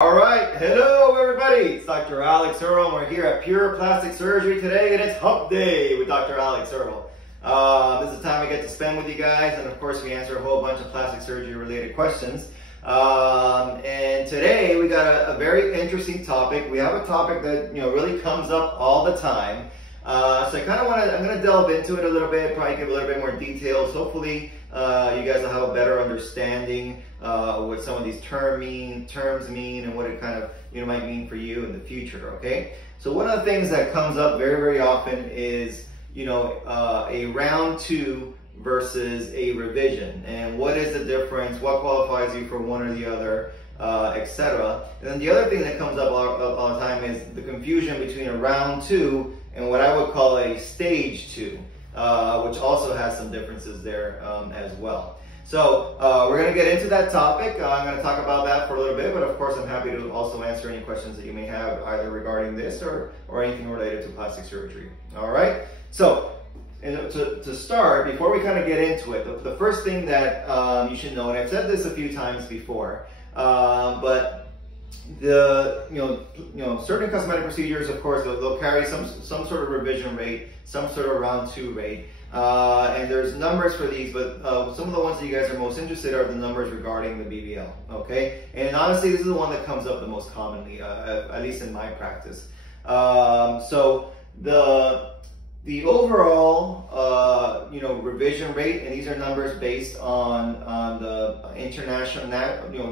All right, hello everybody. It's Dr. Alex Earle, and we're here at Pure Plastic Surgery today, and it's Hump Day with Dr. Alex Earle. This is the time we get to spend with you guys, and of course we answer a whole bunch of plastic surgery related questions. And today we got a very interesting topic. We have a topic that really comes up all the time. So I kind of I'm going to delve into it a little bit, probably give a little bit more details. Hopefully you guys will have a better understanding what some of these terms mean and what it kind of might mean for you in the future. Okay, so one of the things that comes up very often is a round two versus a revision, and what is the difference, what qualifies you for one or the other, etc. And then the other thing that comes up all the time is the confusion between a round two and what I would call a stage two, which also has some differences there as well. So we're going to get into that topic. I'm going to talk about that for a little bit, but of course I'm happy to also answer any questions that you may have either regarding this or anything related to plastic surgery. All right, so to start, before we kind of get into it, the first thing that you should know, and I've said this a few times before, but certain cosmetic procedures, of course, they'll carry some sort of revision rate, some sort of round two rate, and there's numbers for these, but some of the ones that you guys are most interested in are the numbers regarding the BBL. Okay, and honestly, this is the one that comes up the most commonly, at least in my practice. So the overall revision rate, and these are numbers based on the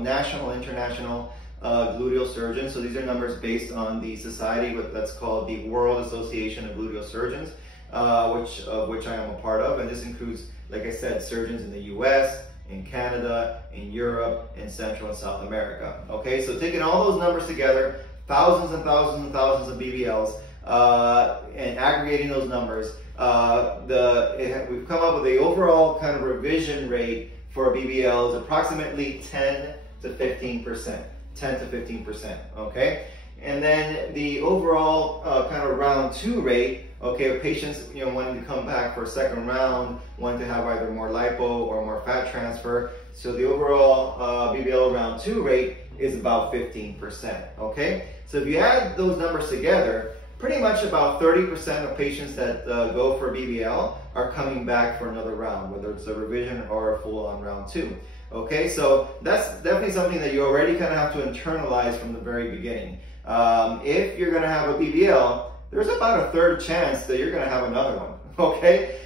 national international gluteal surgeons. So these are numbers based on the society that's called the World Association of Gluteal Surgeons, which I am a part of, and this includes, like I said, surgeons in the US, in Canada, in Europe, in Central and South America. Okay, so taking all those numbers together, thousands and thousands and thousands of BBLs, and aggregating those numbers, we've come up with the overall kind of revision rate for BBL is approximately 10 to 15%. 10 to 15%, okay? And then the overall kind of round two rate, okay, patients wanting to come back for a second round, wanting to have either more lipo or more fat transfer. So the overall BBL round two rate is about 15%, okay? So if you add those numbers together, pretty much about 30% of patients that go for BBL are coming back for another round, whether it's a revision or a full-on round two. Okay, so that's definitely something that you already kind of have to internalize from the very beginning. If you're going to have a BBL, there's about a third chance that you're going to have another one. Okay,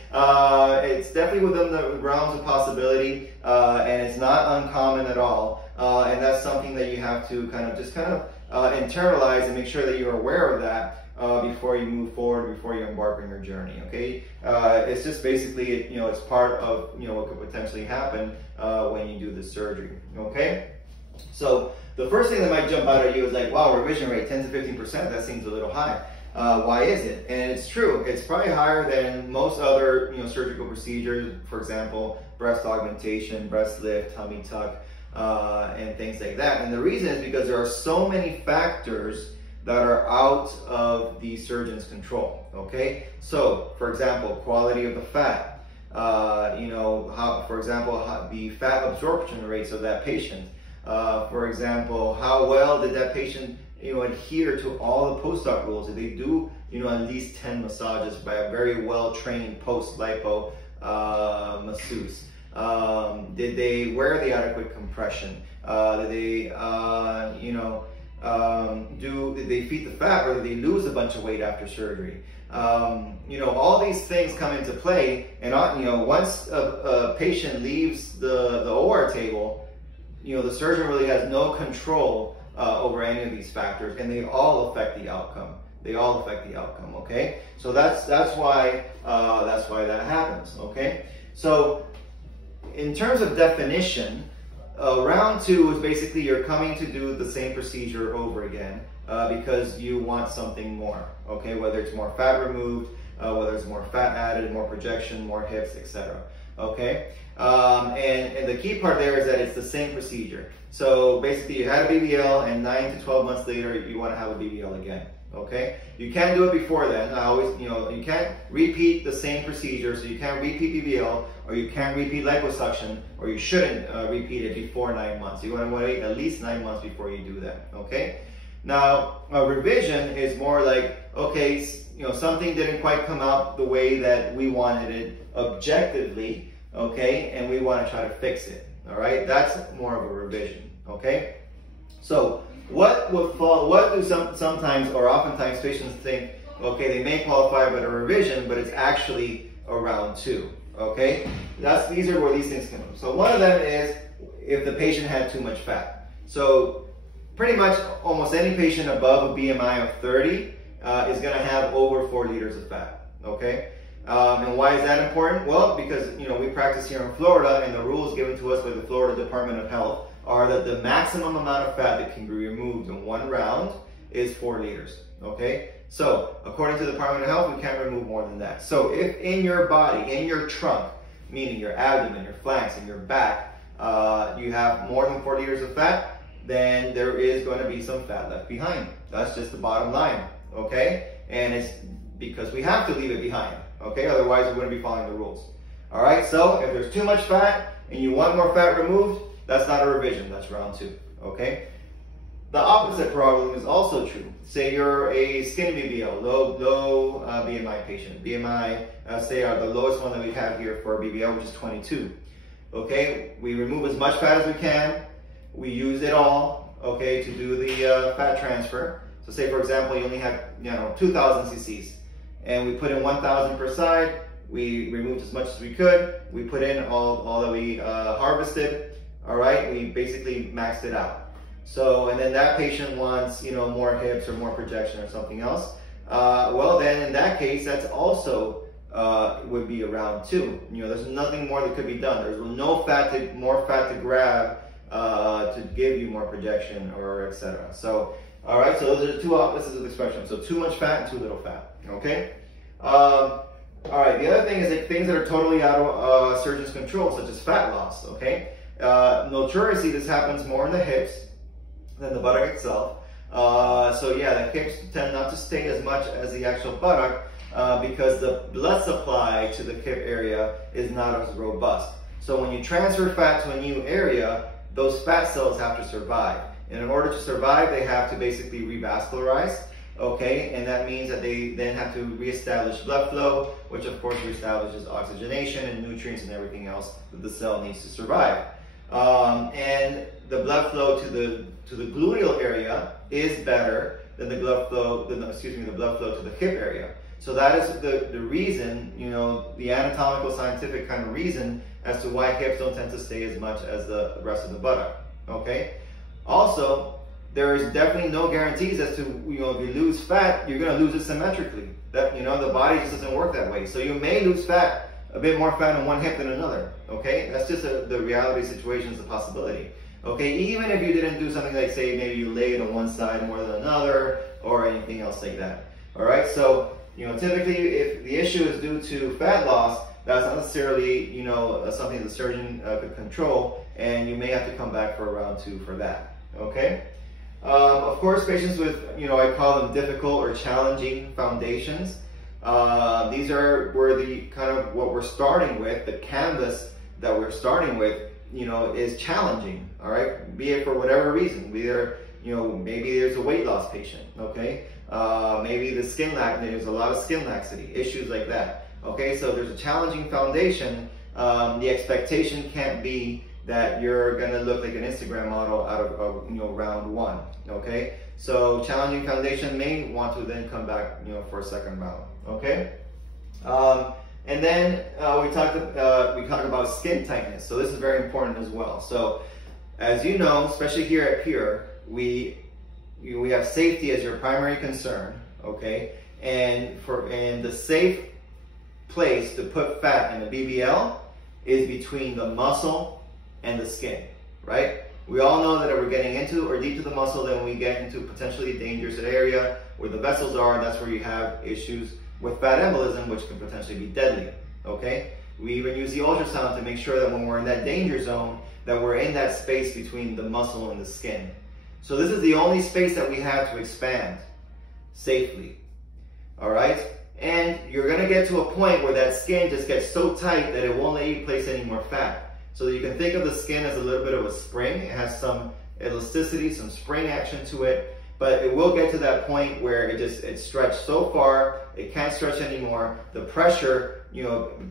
it's definitely within the realms of possibility, and it's not uncommon at all. And that's something that you have to kind of internalize and make sure that you're aware of that before you move forward, before you embark on your journey. Okay, it's just basically it's part of what could potentially happen when you do this surgery. Okay, so the first thing that might jump out at you is like, wow, revision rate 10 to 15%. That seems a little high. Why is it? And it's true. It's probably higher than most other surgical procedures. For example, breast augmentation, breast lift, tummy tuck, and things like that. And the reason is because there are so many factors that are out of the surgeon's control. Okay, so for example, quality of the fat, the fat absorption rates of that patient. For example, how well did that patient adhere to all the post-op rules? Did they do at least 10 massages by a very well-trained post-lipo masseuse? Did they wear the adequate compression? Did they did they feed the fat, or did they lose a bunch of weight after surgery? All these things come into play, and once a patient leaves the OR table, the surgeon really has no control over any of these factors, and they all affect the outcome. They all affect the outcome. Okay, so that's why that happens. Okay, so in terms of definition, round two is basically you're coming to do the same procedure over again because you want something more. Okay, whether it's more fat removed, whether it's more fat added, more projection, more hips, etc. Okay, And the key part there is that it's the same procedure. So basically you had a BBL and 9 to 12 months later you want to have a BBL again. Okay, you can't do it before then. I always, you can't repeat the same procedure. So you can't repeat BBL, or you can't repeat liposuction, or you shouldn't repeat it before 9 months. You want to wait at least 9 months before you do that. Okay. Now a revision is more like, okay, something didn't quite come out the way that we wanted it objectively. Okay, and we want to try to fix it. All right, that's more of a revision. Okay, so. What do sometimes or oftentimes patients think, okay, they may qualify for a revision, but it's actually a round 2, okay? These are where these things come from. So one of them is if the patient had too much fat. So pretty much almost any patient above a BMI of 30 is gonna have over 4 liters of fat, okay? And why is that important? Well, because we practice here in Florida, and the rules given to us by the Florida Department of Health are that the maximum amount of fat that can be removed in 1 round is 4 liters, okay? So, according to the Department of Health, we can't remove more than that. So, if in your body, in your trunk, meaning your abdomen, your flanks, and your back, you have more than 4 liters of fat, then there is going to be some fat left behind. That's just the bottom line, okay? And it's because we have to leave it behind, okay? Otherwise, we wouldn't be following the rules. All right, so if there's too much fat and you want more fat removed, that's not a revision, that's round 2, okay? The opposite problem is also true. Say you're a skinny BBL, low BMI patient. BMI, say the lowest one that we have here for BBL, which is 22. Okay, we remove as much fat as we can. We use it all, okay, to do the fat transfer. So say for example, you only have 2,000 cc's, and we put in 1,000 per side. We removed as much as we could. We put in all that we harvested. All right, we basically maxed it out. So, and then that patient wants, more hips or more projection or something else. Well, then in that case, that's also would be a round 2. There's nothing more that could be done. There's no more fat to grab to give you more projection or etc. So, all right, so those are the 2 opposites of the spectrum. So too much fat and too little fat. Okay. All right. The other thing is like things that are totally out of surgeon's control, such as fat loss. Okay. Notoriously, this happens more in the hips than the buttock itself. So yeah, the hips tend not to stay as much as the actual buttock because the blood supply to the hip area is not as robust. So when you transfer fat to a new area, those fat cells have to survive. And in order to survive, they have to basically revascularize. Okay, and that means that they then have to reestablish blood flow, which of course reestablishes oxygenation and nutrients and everything else that the cell needs to survive. And the blood flow to the gluteal area is better than the blood flow, the blood flow to the hip area. So that is the reason, the anatomical scientific kind of reason as to why hips don't tend to stay as much as the rest of the buttock. Okay. Also, there is definitely no guarantees as to, if you lose fat, you're going to lose it symmetrically. That, the body just doesn't work that way. So you may lose fat, a bit more fat on one hip than another. Okay, that's just the reality situation, is a possibility. Okay, even if you didn't do something like, say, maybe you laid on one side more than another, or anything else like that. All right, so typically, if the issue is due to fat loss, that's not necessarily something the surgeon could control, and you may have to come back for a round 2 for that. Okay. Of course, patients with I call them difficult or challenging foundations. These are where the kind of what we're starting with, the canvas that we're starting with, is challenging. All right, be it for whatever reason. Either maybe there's a weight loss patient. Okay, maybe there's a lot of skin laxity, issues like that. Okay, so there's a challenging foundation. The expectation can't be that you're gonna look like an Instagram model out of round 1. Okay, so challenging foundation may want to then come back for a second round. Okay, and then we talk about skin tightness. So this is very important as well. So as you know, especially here at Pure, we have safety as your primary concern. Okay, and the safe place to put fat in a BBL is between the muscle and the skin, right? We all know that if we're getting into or deep to the muscle, then we get into potentially dangerous area where the vessels are, and that's where you have issues with fat embolism, which can potentially be deadly, okay? We even use the ultrasound to make sure that when we're in that danger zone, that we're in that space between the muscle and the skin. So this is the only space that we have to expand safely, all right? And you're gonna get to a point where that skin just gets so tight that it won't let you place any more fat. So you can think of the skin as a little bit of a spring. It has some elasticity, some spring action to it, but it will get to that point where it's stretched so far, it can't stretch anymore. The pressure,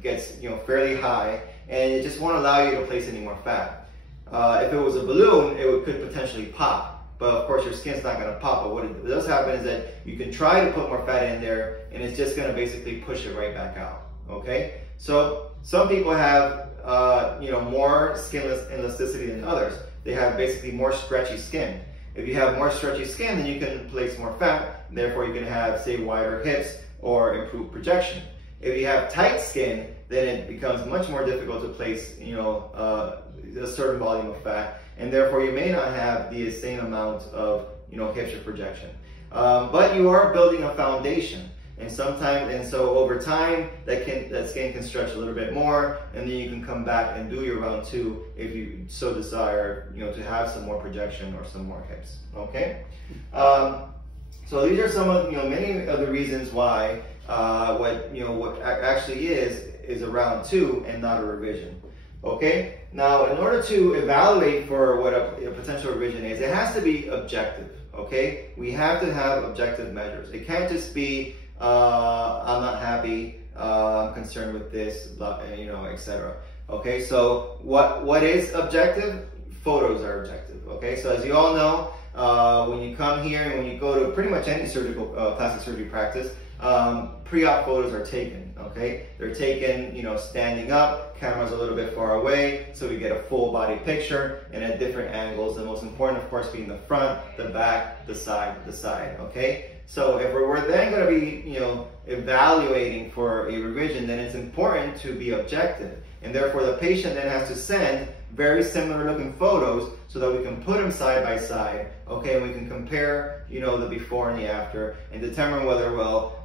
gets, fairly high, and it just won't allow you to place any more fat. If it was a balloon, it could potentially pop. But of course your skin's not gonna pop, but what it does happen is that you can try to put more fat in there and it's just gonna basically push it right back out, okay? So some people have, more skin elasticity than others. They have basically more stretchy skin. If you have more stretchy skin, then you can place more fat, and therefore you can have, say, wider hips or improved projection. If you have tight skin, then it becomes much more difficult to place, a certain volume of fat, and therefore you may not have the same amount of, hips or projection. But you are building a foundation, and so over time, that skin can stretch a little bit more, and then you can come back and do your round 2 if you so desire, to have some more projection or some more hips. Okay. So these are some of many of the reasons why what actually is a round 2 and not a revision. Okay. Now, in order to evaluate for what a potential revision is, it has to be objective. Okay. We have to have objective measures. It can't just be I'm not happy, I'm concerned with this, etc. Okay, so what is objective? Photos are objective. Okay, so as you all know, when you come here and when you go to pretty much any surgical plastic surgery practice, pre-op photos are taken. Okay, they're taken, standing up, camera's a little bit far away, so we get a full body picture and at different angles. The most important, of course, being the front, the back, the side. Okay. So if we're then going to be, evaluating for a revision, then it's important to be objective. And therefore the patient then has to send very similar looking photos so that we can put them side by side, okay, and we can compare, the before and the after and determine whether, well,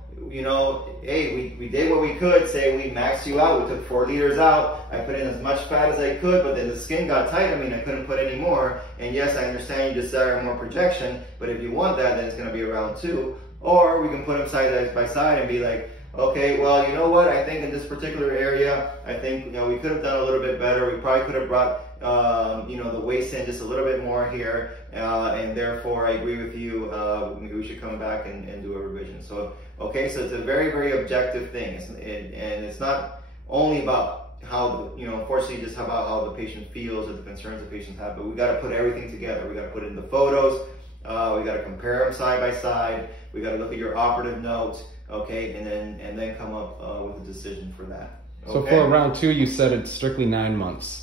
hey, we did what we could, say we maxed you out, we took 4 liters out, I put in as much fat as I could, but then the skin got tight, I couldn't put any more, and yes, I understand you desire more projection, but if you want that, then it's going to be a round 2, or we can put them side by side and be like, okay, well, you know what, I think in this particular area, I think, we could have done a little bit better, we probably could have brought, the waist in just a little bit more here, and therefore I agree with you, maybe we should come back and do a revision. So, okay, so it's a very, very objective thing, and it's not only about how, unfortunately just about how the patient feels or the concerns the patients have, but we got to put everything together. We got to put in the photos, we got to compare them side by side, we got to look at your operative notes, okay, and then come up with a decision for that. Okay? So for round 2, you said it's strictly 9 months.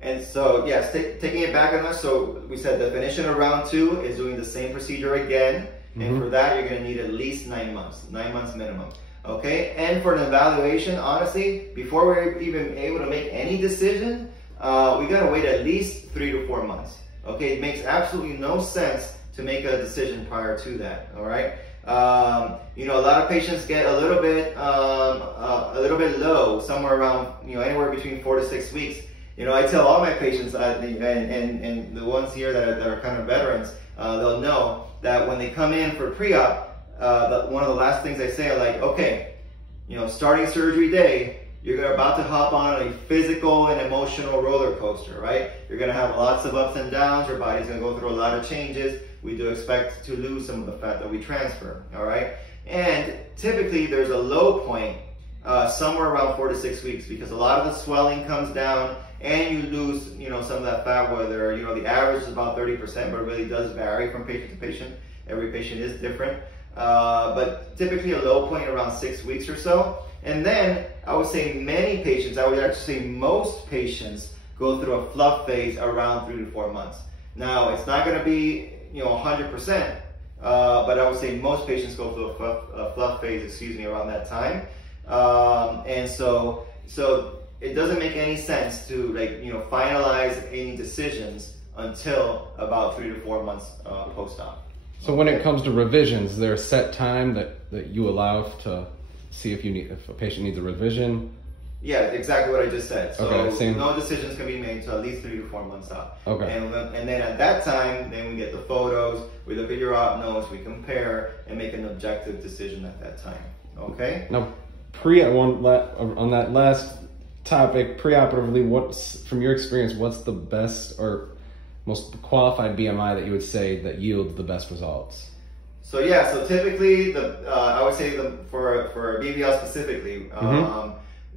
And so yes, taking it back on us, so we said the definition of round 2 is doing the same procedure again, and for that you're going to need at least 9 months, 9 months minimum. Okay, and for an evaluation, honestly, before we're even able to make any decision, we got to wait at least 3 to 4 months. Okay, it makes absolutely no sense to make a decision prior to that. All right. A lot of patients get a little bit low, somewhere around, anywhere between 4 to 6 weeks. I tell all my patients, and the ones here that are kind of veterans, they'll know that when they come in for pre-op, one of the last things I say are like, okay, starting surgery day, you're about to hop on a physical and emotional roller coaster, right? You're going to have lots of ups and downs. Your body's going to go through a lot of changes. We do expect to lose some of the fat that we transfer, all right? And typically there's a low point somewhere around 4 to 6 weeks, because a lot of the swelling comes down and you lose, some of that fat, whether, the average is about 30%, but it really does vary from patient to patient. Every patient is different. But typically a low point around 6 weeks or so. And then I would say many patients, I would actually say most patients go through a fluff phase around 3 to 4 months. Now, it's not going to be, 100%, but I would say most patients go through a fluff phase, around that time. And so it doesn't make any sense to finalize any decisions until about 3 to 4 months post-op. So when it comes to revisions, is there a set time that you allow to see if a patient needs a revision? Yeah, exactly what I just said. So Okay, no decisions can be made until at least 3 to 4 months out. Okay. And then at that time, then we get the photos, we look at your op notes, we compare, and make an objective decision at that time. Okay? Now, on that last topic, preoperatively, from your experience, what's the best or most qualified BMI that you would say that yields the best results? So yeah, so typically I would say for BBL specifically,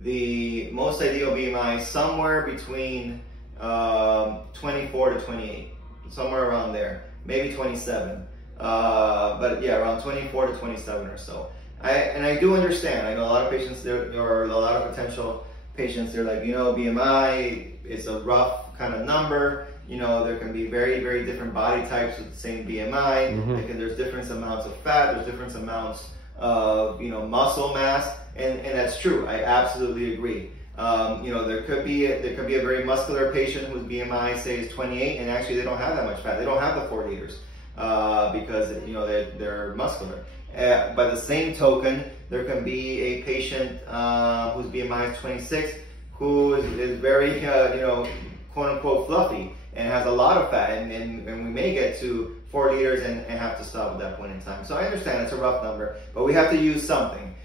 the most ideal BMI is somewhere between 24 to 28, somewhere around there, maybe 27, but yeah, around 24 to 27 or so. I do understand. I know a lot of patients there, or a lot of potential patients. They're like, BMI is a rough kind of number. There can be very, very different body types with the same BMI. There's different amounts of fat. There's different amounts of muscle mass, and that's true. I absolutely agree. There could be a very muscular patient whose BMI say is 28, and actually they don't have that much fat. They don't have the 4 liters because they're muscular. By the same token, there can be a patient whose BMI is 26 who is very quote unquote fluffy and has a lot of fat, and we may get to 4 liters and have to stop at that point in time. So I understand it's a rough number, but we have to use something.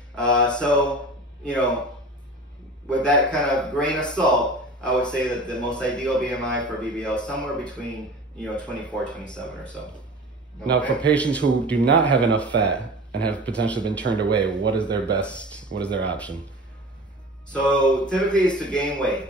With that kind of grain of salt, I would say that the most ideal BMI for BBL is somewhere between 24, 27 or so. Okay? Now, for patients who do not have enough fat and have potentially been turned away, what is their option? So typically it's to gain weight.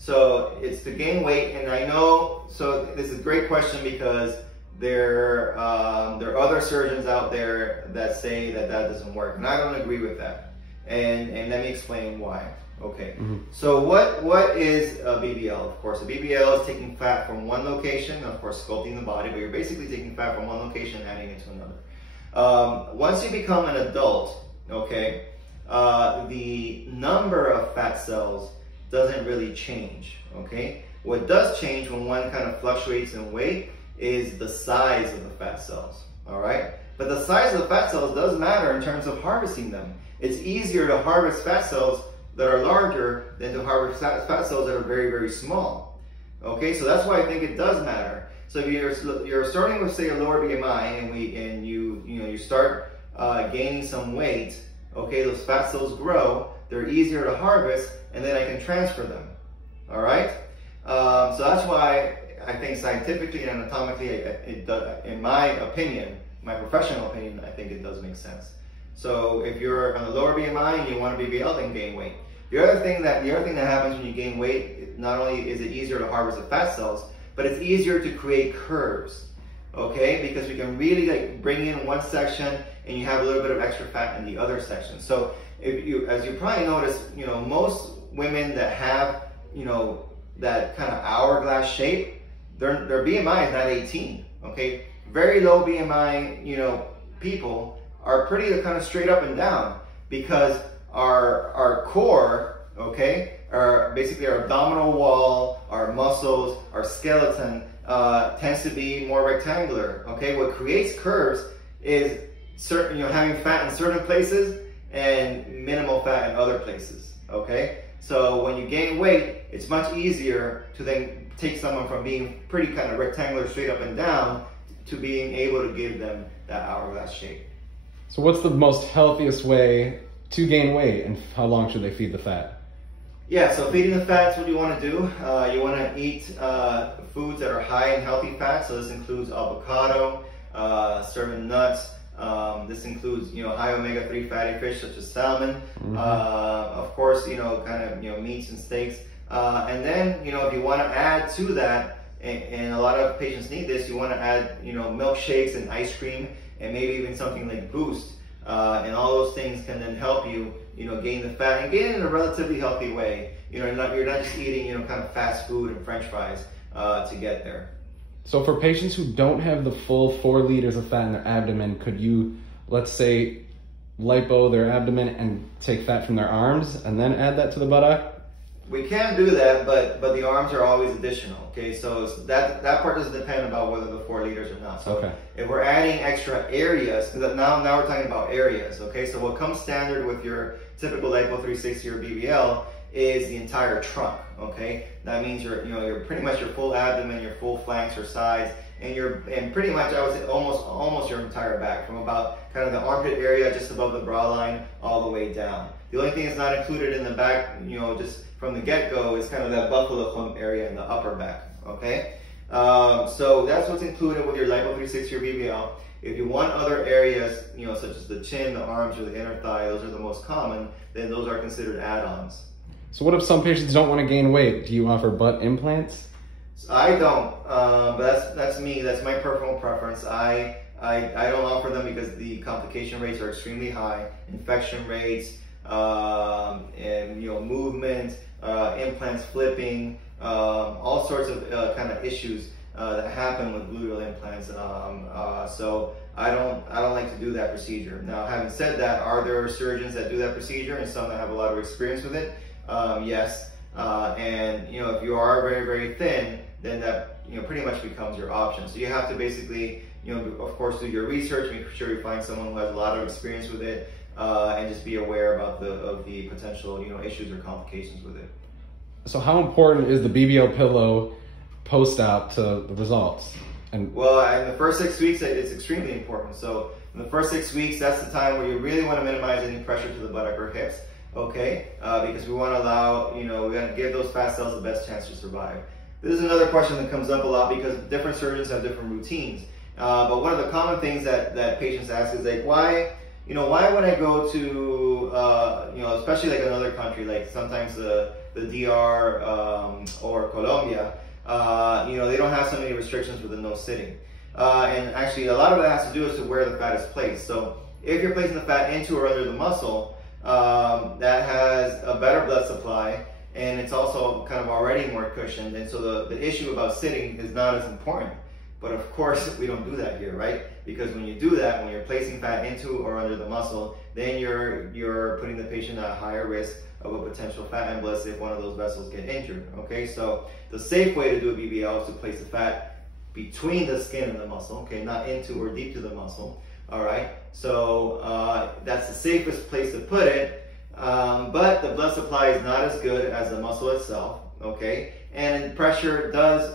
So it's to gain weight, and I know, so this is a great question because there are other surgeons out there that say that doesn't work, and I don't agree with that. And let me explain why. Okay. So what is a BBL? Of course, a BBL is taking fat from one location, of course sculpting the body, but you're basically taking fat from one location and adding it to another. Once you become an adult, okay, the number of fat cells doesn't really change, okay? What does change when one kind of fluctuates in weight is the size of the fat cells, all right? But the size of the fat cells does matter in terms of harvesting them. It's easier to harvest fat cells that are larger than to harvest fat cells that are very, very small, okay? So that's why I think it does matter. So if you're starting with, say, a lower BMI, and you start gaining some weight, okay, those fat cells grow, they're easier to harvest, and then I can transfer them, all right? So that's why I think scientifically and anatomically, in my opinion, my professional opinion, I think it does make sense. So if you're on a lower BMI and you want to BBL, then gain weight. The other thing that happens when you gain weight, not only is it easier to harvest the fat cells, but it's easier to create curves, okay? Because we can really bring in one section and you have a little bit of extra fat in the other section. So as you probably notice, most women that have, that kind of hourglass shape, their BMI is not 18, okay? Very low BMI, people are pretty kind of straight up and down because our core, okay, basically our abdominal wall, our muscles, our skeleton tends to be more rectangular, okay? What creates curves is having fat in certain places and minimal fat in other places, okay? So when you gain weight, it's much easier to then take someone from being pretty kind of rectangular, straight up and down, to being able to give them that hourglass shape. So what's the most healthiest way to gain weight, and how long should they feed the fat? Yeah, so feeding the fat is what you want to do. You want to eat foods that are high in healthy fat. So this includes avocado, certain nuts. This includes, high omega-3 fatty fish such as salmon. Of course, meats and steaks. And then, if you want to add to that, and a lot of patients need this, you want to add, milkshakes and ice cream, and maybe even something like Boost. And all those things can then help you, gain the fat and gain it in a relatively healthy way. You're not just eating, kind of fast food and French fries to get there. So for patients who don't have the full 4 liters of fat in their abdomen, could you, let's say, lipo their abdomen and take fat from their arms and then add that to the buttock? We can do that, but the arms are always additional. Okay, so that part doesn't depend about whether the 4 liters or not. So okay. if we're adding extra areas, now we're talking about areas. Okay, so what comes standard with your typical Lipo360 or BBL is the entire trunk. Okay, that means you're pretty much your full abdomen, your full flanks or sides, and pretty much I would say almost your entire back, from about kind of the armpit area just above the bra line all the way down. The only thing that's not included in the back, just from the get-go, is kind of that buffalo hump area in the upper back. Okay, so that's what's included with your Lipo360 or BBL. If you want other areas, such as the chin, the arms, or the inner thigh, those are the most common, then those are considered add-ons. So what if some patients don't want to gain weight? Do you offer butt implants? I don't, but that's me. That's my personal preference. I don't offer them because the complication rates are extremely high. Infection rates, and movement, implants flipping, all sorts of kind of issues that happen with gluteal implants. So I don't like to do that procedure. Now, having said that, are there surgeons that do that procedure and some that have a lot of experience with it? Yes. And if you are very, very thin, then that pretty much becomes your option. So you have to basically of course do your research, make sure you find someone who has a lot of experience with it, and just be aware about the potential issues or complications with it. So how important is the BBL pillow post-op to the results? And well, in the first 6 weeks, it's extremely important. So in the first 6 weeks, that's the time where you really want to minimize any pressure to the buttock or hips. Okay, because we want to allow, we want to give those fat cells the best chance to survive. This is another question that comes up a lot because different surgeons have different routines. But one of the common things that patients ask is like, why would I go to, especially like another country, like sometimes the DR or Colombia, they don't have so many restrictions with the no sitting. And actually a lot of it has to do is to where the fat is placed. So if you're placing the fat into or under the muscle, that has a better blood supply, and it's also kind of already more cushioned, and so the issue about sitting is not as important. But of course, we don't do that here, right? Because when you do that, when you're placing fat into or under the muscle, then you're putting the patient at a higher risk of a potential fat embolus if one of those vessels get injured. Okay, so the safe way to do a BBL is to place the fat between the skin and the muscle. Okay, not into or deep to the muscle. All right, so that's the safest place to put it, but the blood supply is not as good as the muscle itself. Okay, and pressure does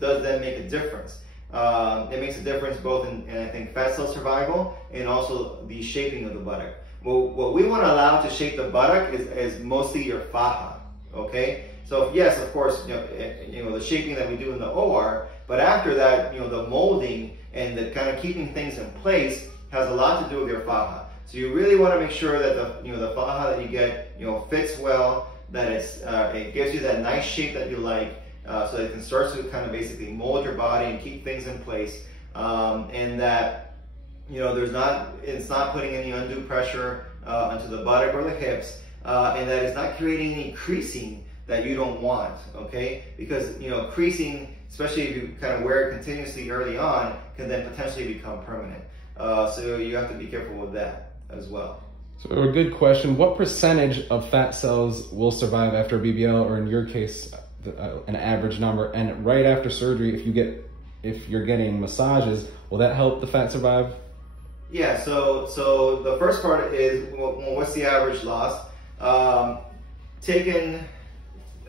does then make a difference. It makes a difference both in I think fat cell survival and also the shaping of the buttock. Well, what we want to allow to shape the buttock is mostly your faja. Okay, so yes, of course, the shaping that we do in the OR, but after that, the molding and the kind of keeping things in place has a lot to do with your faja. So you really want to make sure that the faja that you get fits well, that it gives you that nice shape that you like, so it can start to kind of basically mold your body and keep things in place, and that it's not putting any undue pressure onto the buttock or the hips, and that it's not creating any creasing that you don't want. Okay, because creasing, especially if you kind of wear it continuously early on, can then potentially become permanent. So you have to be careful with that as well. So a good question, what percentage of fat cells will survive after a BBL, or in your case, an average number? And right after surgery, if you're getting massages, will that help the fat survive? Yeah, so the first part is, what's the average loss? Taking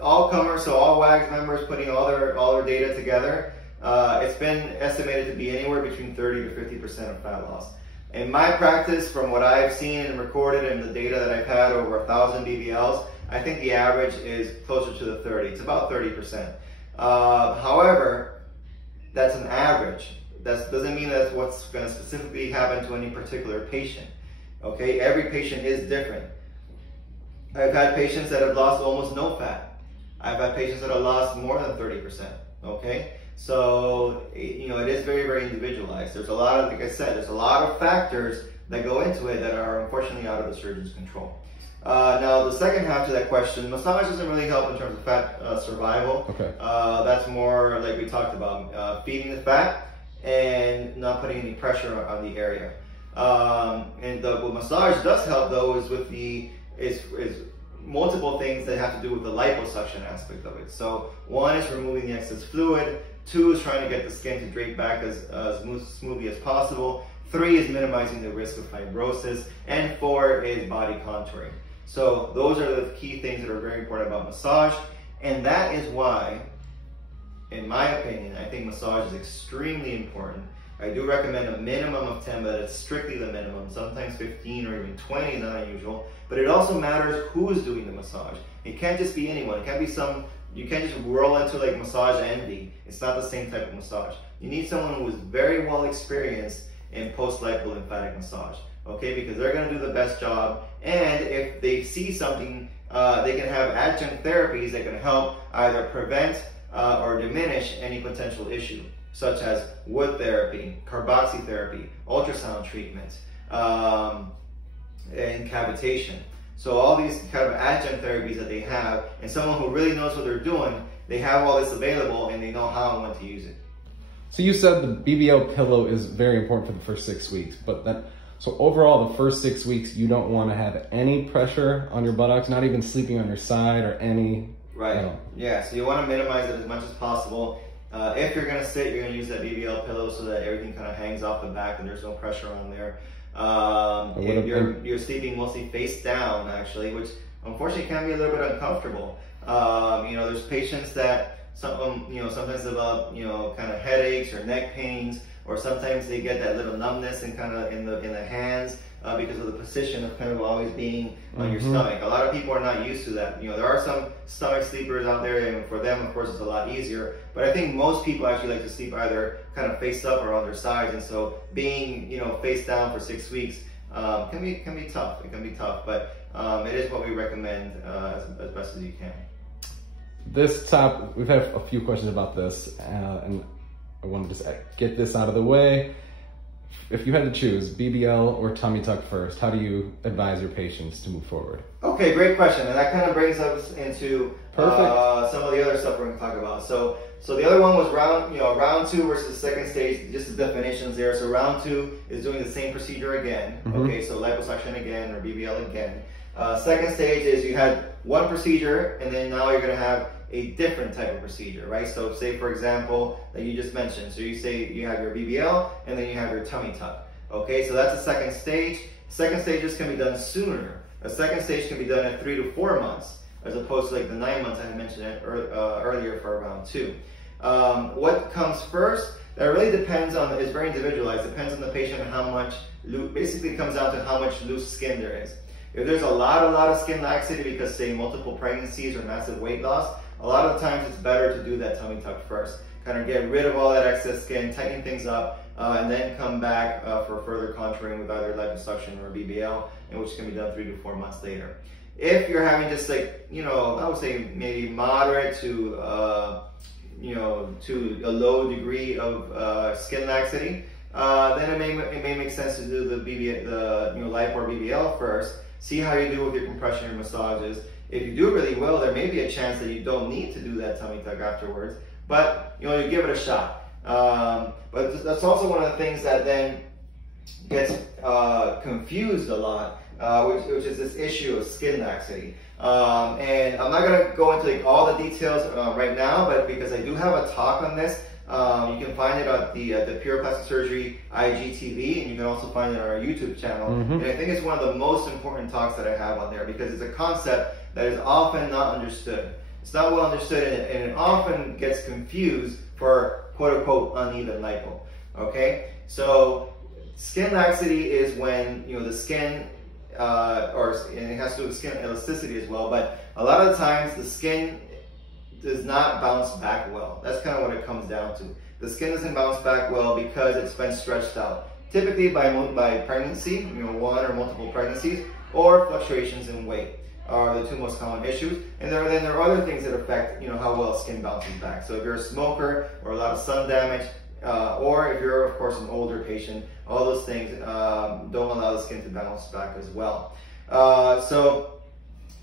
all comers, so all WAGS members, putting all their data together, it's been estimated to be anywhere between 30 to 50% of fat loss. In my practice, from what I've seen and recorded and the data that I've had over 1,000 BBLs, I think the average is closer to the 30. It's about 30%. However, that's an average. That doesn't mean that's what's going to specifically happen to any particular patient. Okay, every patient is different. I've had patients that have lost almost no fat. I've had patients that have lost more than 30%. Okay, so it is very, very individualized. There's a lot of, like I said, there's a lot of factors that go into it that are unfortunately out of the surgeon's control. Now, the second half to that question, massage doesn't really help in terms of fat survival. Okay. That's more like we talked about, feeding the fat and not putting any pressure on the area. And what massage does help though is with multiple things that have to do with the liposuction aspect of it. So one is removing the excess fluid, 2 is trying to get the skin to drape back as smoothly as possible, 3 is minimizing the risk of fibrosis, and 4 is body contouring. So those are the key things that are very important about massage, and that is why, in my opinion, I think massage is extremely important. I do recommend a minimum of 10, but it's strictly the minimum. Sometimes 15 or even 20 is not unusual, but it also matters who is doing the massage. It can't just be anyone. It can't be you can't just whirl into like massage envy. It's not the same type of massage. You need someone who is very well experienced in post-lipo lymphatic massage, okay? Because they're gonna do the best job, and if they see something, they can have adjunct therapies that can help either prevent or diminish any potential issue, such as wood therapy, carboxy therapy, ultrasound treatment, and cavitation. So all these kind of adjunct therapies that they have, and someone who really knows what they're doing, they have all this available and they know how and when to use it. So you said the BBL pillow is very important for the first 6 weeks, so overall the first 6 weeks you don't want to have any pressure on your buttocks, not even sleeping on your side or any... Right, yeah, so you want to minimize it as much as possible. If you're going to sit, you're going to use that BBL pillow so that everything kind of hangs off the back and there's no pressure on there. If you're sleeping mostly face down, actually, which unfortunately can be a little bit uncomfortable. There's patients that sometimes develop, kind of headaches or neck pains, or sometimes they get that little numbness in the hands because of the position of kind of always being on your stomach. A lot of people are not used to that. There are some stomach sleepers out there, and for them, of course, it's a lot easier. But I think most people actually like to sleep either kind of face up or on their sides, and so being face down for 6 weeks can be tough. It can be tough, but it is what we recommend as best as you can. This topic, we've had a few questions about this, and I wanted to just get this out of the way. If you had to choose BBL or tummy tuck first, how do you advise your patients to move forward? Okay, great question, and that kind of brings us into some of the other stuff we're going to talk about. So the other one was round 2 versus second stage. Just the definitions there. So round 2 is doing the same procedure again. Okay, so liposuction again or BBL again. Second stage is you had one procedure, and then now you're going to have a different type of procedure, right? So say, for example, that you just mentioned. So you say you have your BBL, and then you have your tummy tuck. Okay, so that's the second stage. Second stages can be done sooner. A second stage can be done at 3 to 4 months, as opposed to like the 9 months I had mentioned earlier for round 2. What comes first? That really depends on, it's very individualized, depends on the patient and how much, basically it comes down to how much loose skin there is. If there's a lot of skin laxity because, say, multiple pregnancies or massive weight loss, a lot of times it's better to do that tummy tuck first. Kind of get rid of all that excess skin, tighten things up, and then come back for further contouring with either liposuction or BBL, and which can be done 3 to 4 months later. If you're having just like, I would say maybe moderate to, to a low degree of skin laxity, then it may make sense to do the lipo or BBL first. See how you do with your compression and massages. If you do really well, there may be a chance that you don't need to do that tummy tuck afterwards, but you give it a shot. But that's also one of the things that then gets confused a lot, which is this issue of skin laxity. And I'm not going to go into like all the details right now, but because I do have a talk on this, you can find it at the Pure Plastic Surgery IGTV, and you can also find it on our YouTube channel. And I think it's one of the most important talks that I have on there because it's a concept that is often not understood. It's not well understood, and it often gets confused for quote-unquote uneven lipo. Okay, so skin laxity is when the skin, and it has to do with skin elasticity as well, but a lot of the times the skin does not bounce back well. That's kind of what it comes down to. The skin doesn't bounce back well because it's been stretched out. Typically by pregnancy, one or multiple pregnancies, or fluctuations in weight are the two most common issues. And then there are other things that affect how well skin bounces back. So if you're a smoker or a lot of sun damage, or if you're of course an older patient, all those things don't allow the skin to bounce back as well. So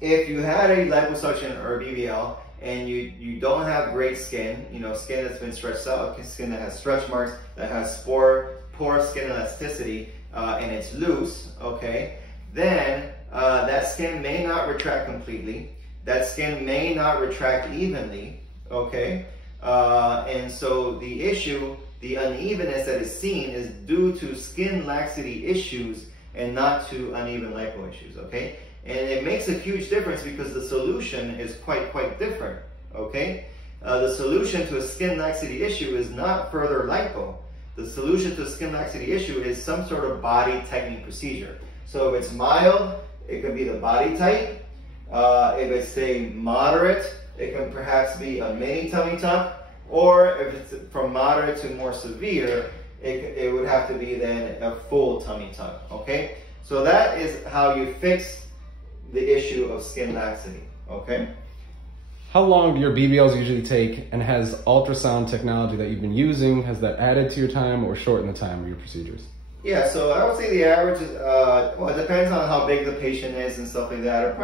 if you had a liposuction or a BBL, and you don't have great skin, skin that's been stretched out, skin that has stretch marks, that has poor skin elasticity, and it's loose, okay, then that skin may not retract completely. That skin may not retract evenly, okay? And so the issue, the unevenness that is seen is due to skin laxity issues and not to uneven lipo issues, okay? And it makes a huge difference because the solution is quite different, okay? The solution to a skin laxity issue is not further lipo. The solution to a skin laxity issue is some sort of body tightening procedure. So if it's mild, it could be the body tight. If it's, say, moderate, it can perhaps be a mini tummy tuck. Or if it's from moderate to more severe, it would have to be then a full tummy tuck, okay? So that is how you fix the issue of skin laxity, okay? How long do your BBLs usually take, and has ultrasound technology that you've been using, has that added to your time or shortened the time of your procedures? Yeah, so I would say the average is, well, it depends on how big the patient is and stuff like that.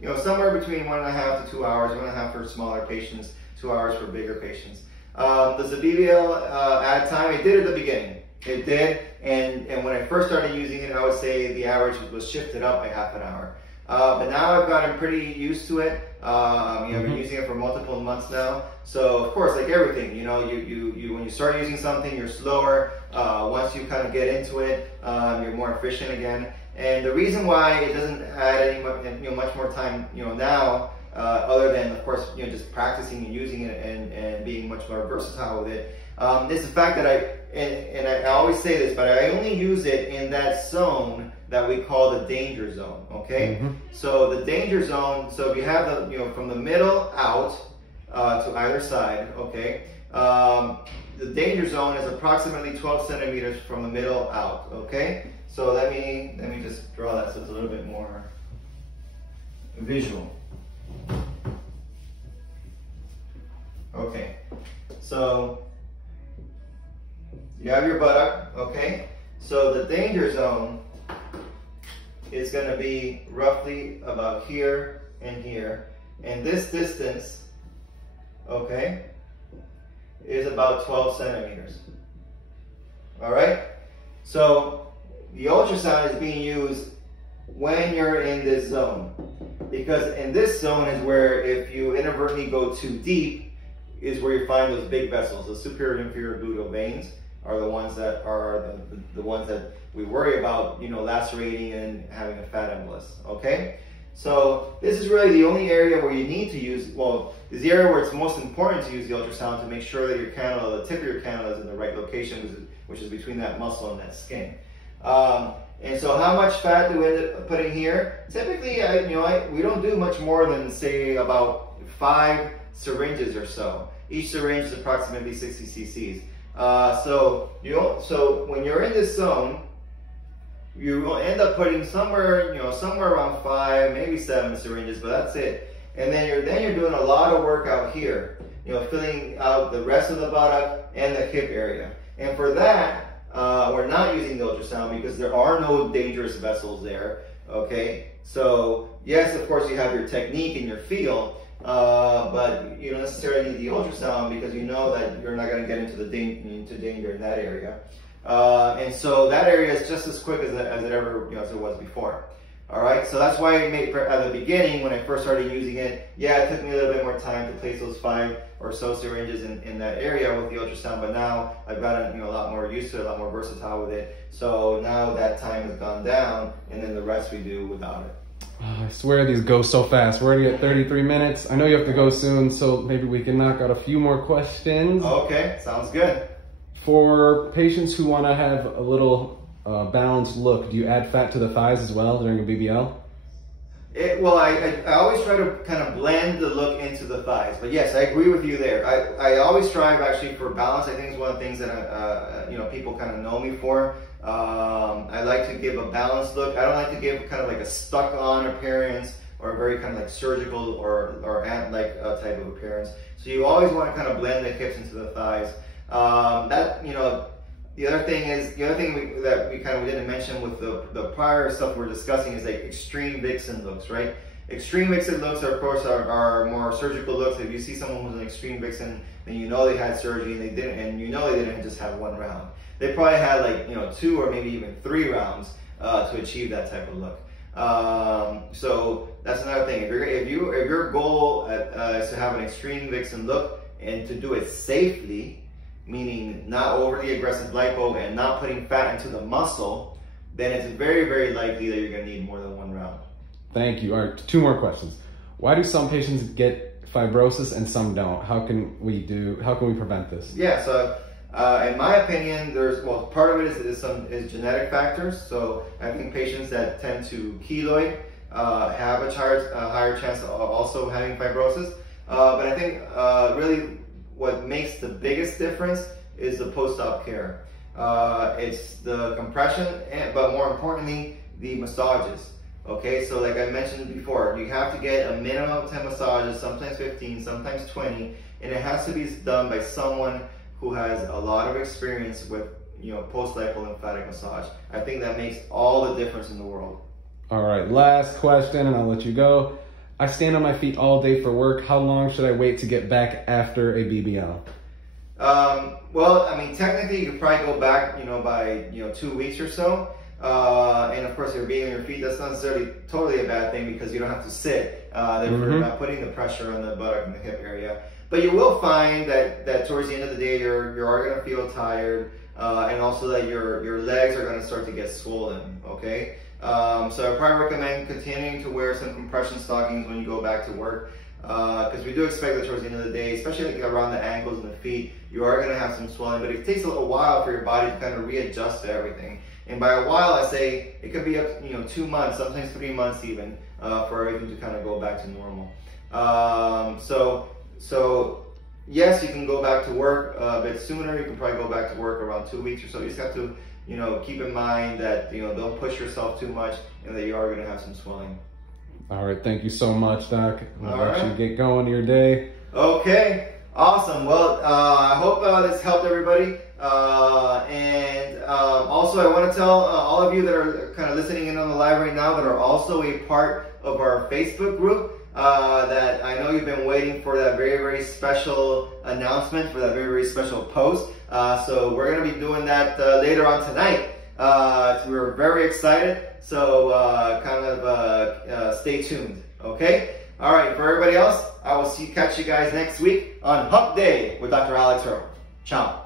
You know, somewhere between 1.5 to 2 hours, 1.5 for smaller patients, 2 hours for bigger patients. Does the BBL add time? It did at the beginning. It did, and when I first started using it, I would say the average was shifted up by half an hour. But now I've gotten pretty used to it. I've been using it for multiple months now. So of course, like everything, you know, you when you start using something, you're slower. Once you kind of get into it, you're more efficient again. And the reason why it doesn't add any much more time, now, other than of course, just practicing and using it and being much more versatile with it, is the fact that I always say this, but I only use it in that zone that we call the danger zone, okay? So the danger zone, so if you have the, from the middle out to either side, okay? The danger zone is approximately 12 centimeters from the middle out, okay? So let me just draw that so it's a little bit more visual. Okay, so you have your buttock, okay? So the danger zone is going to be roughly about here and here. And this distance, okay, is about 12 centimeters. All right? So the ultrasound is being used when you're in this zone. Because in this zone is where if you inadvertently go too deep, is where you find those big vessels. The superior and inferior gluteal veins are the ones that are the ones that we worry about, lacerating and having a fat embolus, okay? So this is really the only area where you need to use, well, is the area where it's most important to use the ultrasound to make sure that your cannula, the tip of your cannula is in the right location, which is between that muscle and that skin. And so how much fat do we end up putting here? Typically, we don't do much more than, say, about 5 syringes or so. Each syringe is approximately 60 cc's. So when you're in this zone, you will end up putting somewhere around 5, maybe 7 syringes, but that's it. And then you're doing a lot of work out here, filling out the rest of the buttock and the hip area. And for that, we're not using the ultrasound because there are no dangerous vessels there. Okay, so yes, of course you have your technique and your feel, but you don't necessarily need the ultrasound because you know that you're not going to get into danger in that area. And so that area is just as quick as it ever as it was before. All right, so that's why I made at the beginning when I first started using it. Yeah, it took me a little bit more time to place those 5 or so syringes in that area with the ultrasound, but now I've gotten a lot more used to it, a lot more versatile with it. So now that time has gone down, and then the rest we do without it. Oh, I swear these go so fast. We're already at 33 minutes. I know you have to go soon, so maybe we can knock out a few more questions. Okay, sounds good. For patients who want to have a little balanced look, do you add fat to the thighs as well during a BBL? Well, I always try to kind of blend the look into the thighs, but yes, I agree with you there. I always strive actually for balance. I think it's one of the things that people kind of know me for. I like to give a balanced look. I don't like to give kind of like a stuck-on appearance or a very kind of like surgical or ant-like type of appearance. So you always want to kind of blend the hips into the thighs. The other thing that we didn't mention with the prior stuff we're discussing is like extreme vixen looks, right? Extreme vixen looks, of course, are more surgical looks. If you see someone who's an extreme vixen, then you know they had surgery and they didn't just have 1 round. They probably had 2 or maybe even 3 rounds to achieve that type of look. So that's another thing. If your goal is to have an extreme vixen look and to do it safely, meaning not overly aggressive lipo and not putting fat into the muscle, then it's very, very likely that you're going to need more than one round. Thank you. All right, 2 more questions. Why do some patients get fibrosis and some don't? How can we prevent this? Yeah, so in my opinion, part of it is genetic factors. So I think patients that tend to keloid have a higher chance of also having fibrosis. But I think really what makes the biggest difference is the post-op care. It's the compression, but more importantly, the massages. Okay, so like I mentioned before, you have to get a minimum of 10 massages, sometimes 15, sometimes 20, and it has to be done by someone who has a lot of experience with, post-lipo lymphatic massage. I think that makes all the difference in the world. All right, last question, and I'll let you go. I stand on my feet all day for work. How long should I wait to get back after a BBL? Well, I mean, technically you could probably go back, by 2 weeks or so. And of course, if you're being on your feet, that's not necessarily totally a bad thing because you don't have to sit. Therefore, you're not putting the pressure on the buttock and the hip area. But you will find that towards the end of the day, you are going to feel tired, and also that your legs are going to start to get swollen. Okay, so I probably recommend continuing to wear some compression stockings when you go back to work. Because we do expect that towards the end of the day, especially like around the ankles and the feet, you are going to have some swelling, but it takes a little while for your body to kind of readjust to everything. And by a while, I say it could be up 2 months, sometimes 3 months even, for everything to kind of go back to normal. So yes, you can go back to work a bit sooner. You can probably go back to work around 2 weeks or so. You just have to keep in mind that don't push yourself too much and that you are going to have some swelling. All right, thank you so much, Doc. I'll let you get going to your day. Okay, awesome. Well, I hope this helped everybody. Also, I want to tell all of you that are kind of listening in on the live right now that are also a part of our Facebook group that I know you've been waiting for that very, very special announcement, for that very, very special post. So we're going to be doing that later on tonight. We're very excited. So stay tuned, okay? All right, for everybody else, I will catch you guys next week on Hump Day with Dr. Alex Earle. Ciao.